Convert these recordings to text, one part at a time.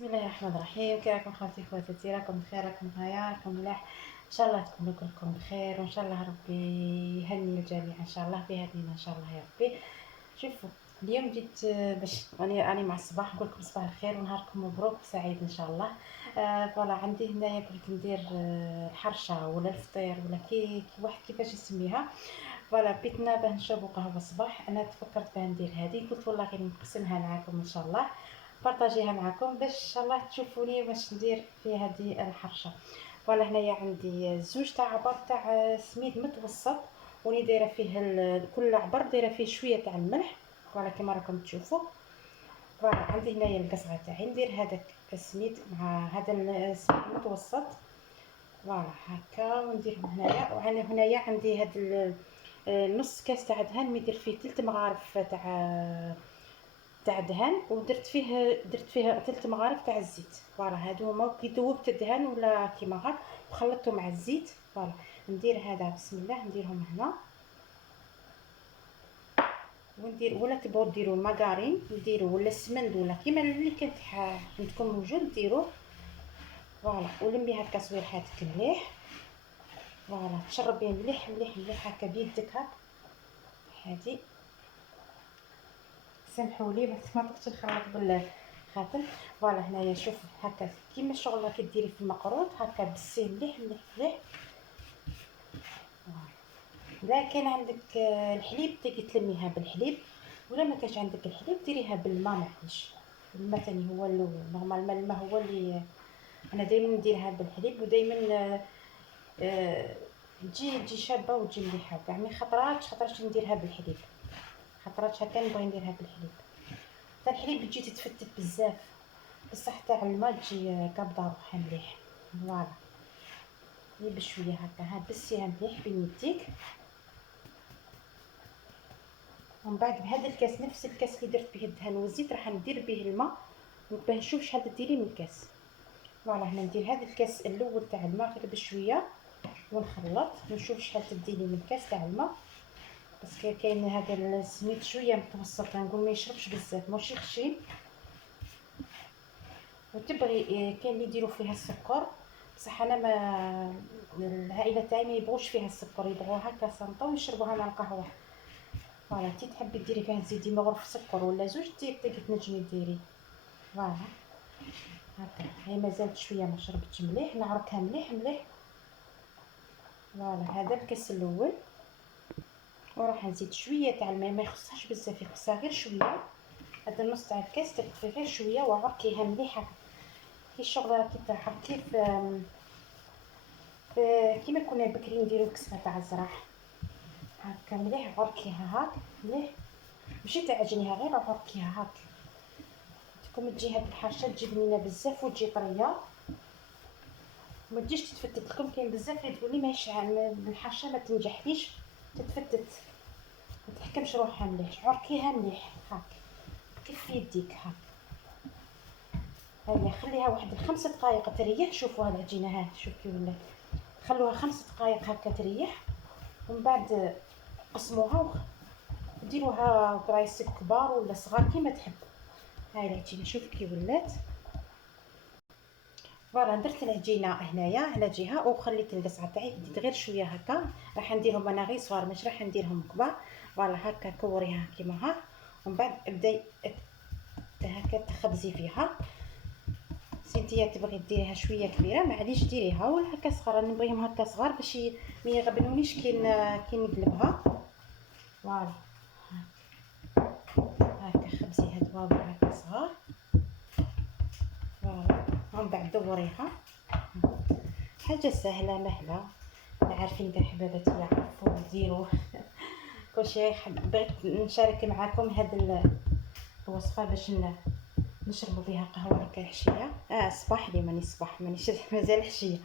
بسم الله الرحمن الرحيم. كي راكم خواتي خواتاتي؟ راكم بخير؟ راكم معايا؟ راكم ملاح؟ ان شاء الله تكونوا كلكم بخير، وان شاء الله ربي يهني الجميع ان شاء الله، بيهنينا ان شاء الله يا ربي. شوفوا، اليوم جيت باش راني مع الصباح نقول لكم صباح الخير ونهاركم مبروك وسعيد ان شاء الله. فوالا عندي هنايا كنت ندير الحرشه ولا الفطير ولا كي واحد كيفاش يسميها. فوالا بيتنا باه نشربوا قهوه الصباح، انا تفكرت باه ندير هذه، قلت والله غير نقسمها معكم ان شاء الله، بارطاجيها معكم باش ان شاء الله تشوفوني واش ندير في هذه الحرشه. فوالا هنايا عندي زوج تاع عبر تاع سميد متوسط، وني دايره فيه كل عبر دايره فيه شويه تاع الملح، فوالا كما راكم تشوفوا. فوالا عندي هنايا القصعه تاعي ندير هذاك السميد مع هذا السميد المتوسط، فوالا هكا ونديرهم هنايا. وعندي هنايا عندي هذا نص كاس تاع دهن، ندير فيه 3 مغارف تاع دهن، درت فيه 3 مغارف تاع الزيت. فوالا هادو هما كي ذوبت الدهن ولا كيما هاك وخلطته مع الزيت. فوالا ندير هذا بسم الله، نديرهم هنا وندير، ولا تبغوا ديروا الماغارين ديروا ولا السمند ولا كيما اللي كانت عندكم موجود ديروه. فوالا ولمي هكا صويرحاتك مليح، فوالا تشربيه مليح مليح مليح هكا بيدك هاك. هادي سامحوا لي بس ما طقتش نخلط بالخاتم. فوالا هنايا شوف هكا كيما الشغل راكي ديري في المقروط هكا بسيه مليح مليح مليح. اذا كان عندك الحليب تقدري تلميها بالحليب، ولا ما كانش عندك الحليب ديريها بالماء، معليش الماء تاني هو الاول، نورمالمون الماء هو اللي انا دائما نديرها بالحليب، ودائما تجي شابه وتجي مليحه. كاع مي خطرات نديرها بالحليب، خطرات هكا نبغي نديرها بالحليب. تاع الحليب تجي تتفتت بزاف، بصح تاع الماء تجي قابضه روحها مليح. فوالا غير بشويه هكا، ها بسيها مليح بين يديك. ومن بعد بهذا الكاس، نفس الكاس اللي درت به الدهن والزيت، راح ندير به الماء باه نشوف شحال ديري من الكاس. فوالا هنا ندير هذا الكاس الاول تاع الماء غير بشويه ونخلط ونشوف شحال تديني من الكاس تاع الماء. بس كاين هذا السميد شويه متوسط، نقول ما يشربش بزاف ماشي خشين. وتبغي كاين اللي يديروا فيها السكر، بصح انا ما العائله تاعي ما يبغوش فيها السكر، يبغوها هكا صامته ويشربوها مع القهوه. فوالا تي تحبي ديري فيها تزيدي مغرف سكر ولا زوج تقدري تنجمي ديري. فوالا هكا هي مازالت شويه ما شربتش مليح، نعركها مليح مليح. فوالا هذا الكاس الاول، وراح نزيد شويه تاع الماء، ما يخصهاش بزاف يخصها غير شويه. هذا النص تاع الكاس تطفي غير شويه وعركيها مليحه كي الشغل راكي تحركي في كيما كنا بكري نديرو الكسفه تاع الزراح هكا مليح. عركيها هاك مليح، ماشي تعجنيها غير عركيها هاك. تكون تجي هاد الحرشه تجي بنينه بزاف وتجي طريه، ما تجيش تتفتت لكم. كاين بزاف اللي تقولي ماشي الحرشه ما تنجحليش تتفتت، ما تحكمش روحها مليح. عركيها مليح هاك كيف في يديك هاك. هيا خليها واحد 5 دقائق تريح. شوفوا العجينه ها شوف كي ولات، خلوها 5 دقائق هكا تريح، ومن بعد قسموها وديروها كرايسك كبار ولا صغار كيما تحب. هاي العجينه شوف كي ولات. فوالا درت العجينه هنايا على جهه وخليت القصعه تاعي، بديت غير شويه هكا، راح نديرهم انا غير صغار مش راح نديرهم كبار. فوالا هكا كوريها كيما ها، ومن بعد ابداي هكا تخبزي فيها. سنتيا تبغي ديريها شويه كبيره معليش ديريها، ولا هكا صغار انا نبغيهم هكا صغار باش ما يغبنونيش كي نقلبها. فوالا هكا خبزي هاد الواغ هكا صغار. فوالا ومن بعد دوريها، حاجه سهله مهله، عارفين كاع حباباتي يعرفوا يديروا كلشي. بغيت نشارك معكم هاد الوصفه باش نشربوا بها قهوه هكا الحشيه. صباح لي ماني صباح مانيش مازال حشيه.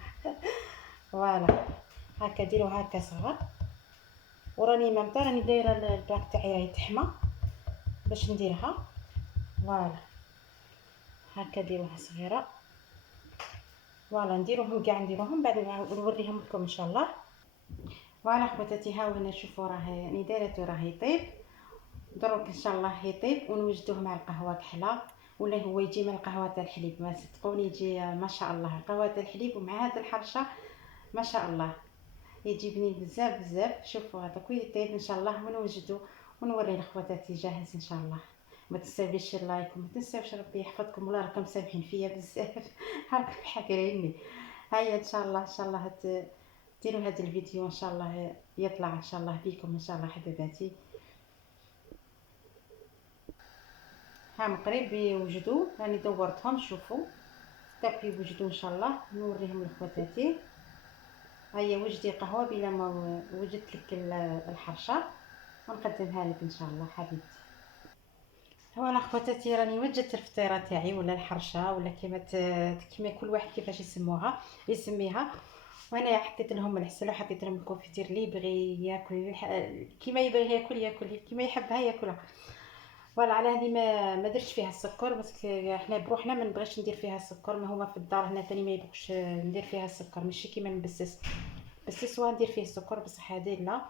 فوالا هكا ديروا هكا صغار، وراني مامطه راني دايره الباك تاعي راهي تحمى باش نديرها. فوالا هكا ديروها صغيره. فوالا نديروهم كاع نديروهم بعد نوريهم لكم ان شاء الله. فوالا خواتاتي ها هنا شوفوا راهي راني دايرته راه يطيب، دروك ان شاء الله يطيب ونوجدوه مع القهوه كحله ولا هو يجي مع القهوه تاع الحليب، ما صدقوني يجي ما شاء الله قهوه تاع الحليب ومع هذه الحرشه ما شاء الله يجي بنين بزاف بزاف. شوفوا هذا كل طيب ان شاء الله ونوجدوا ونوري لخواتاتي جاهز ان شاء الله. ما تنساوش اللايك وما تنساوش ربي يحفظكم، ولا راكم سامحين فيا بزاف راكم حاقريني. هيا ان شاء الله ان شاء الله ديروا هذا الفيديو ان شاء الله يطلع ان شاء الله بيكم ان شاء الله حبيباتي. ها قريب يوجدوا راني دورتهم، شوفوا تاكلوا يوجدوا ان شاء الله نوريهم لخواتاتي. هيا وجدي قهوه بلا ما وجدت لك الحرشه ونقدمها لك ان شاء الله حبيبتي. فوالا خواتاتي راني وجدت الفطيره تاعي ولا الحرشه ولا كيما كل واحد كيفاش يسميها. وانا حطيت لهم العسل وحطيت لهم الكونفيتير اللي يبغي ياكل كيما يبغي ياكل كيما يحبها ياكلها. فوالا على هذه ما درتش فيها السكر باسكو حنا بروحنا ما نبغيش ندير فيها السكر، ما هما في الدار هنا ثاني ما يبغوش ندير فيها السكر، ماشي كيما نبسس بس ندير فيه السكر بصح هذه لا.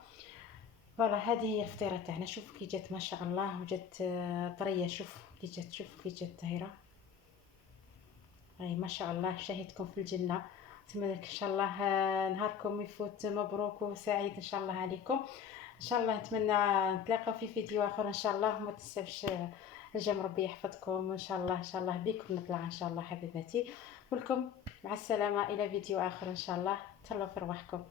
فوالا هذه هي الفطيره تاعنا. شوف كي جات ما شاء الله وجات طريه. شوف كي جات، شوف كي جات طاهره. اي ما شاء الله شهيتكم في الجنه. نتمنى ان شاء الله نهاركم يفوت مبروك وسعيد ان شاء الله عليكم ان شاء الله. نتمنى نتلاقاو في فيديو اخر ان شاء الله. وما تنساوش الجم ربي يحفظكم ان شاء الله ان شاء الله بكم نطلع ان شاء الله حبيباتي. ولكم مع السلامه الى فيديو اخر ان شاء الله. تهلاو في رواحكم.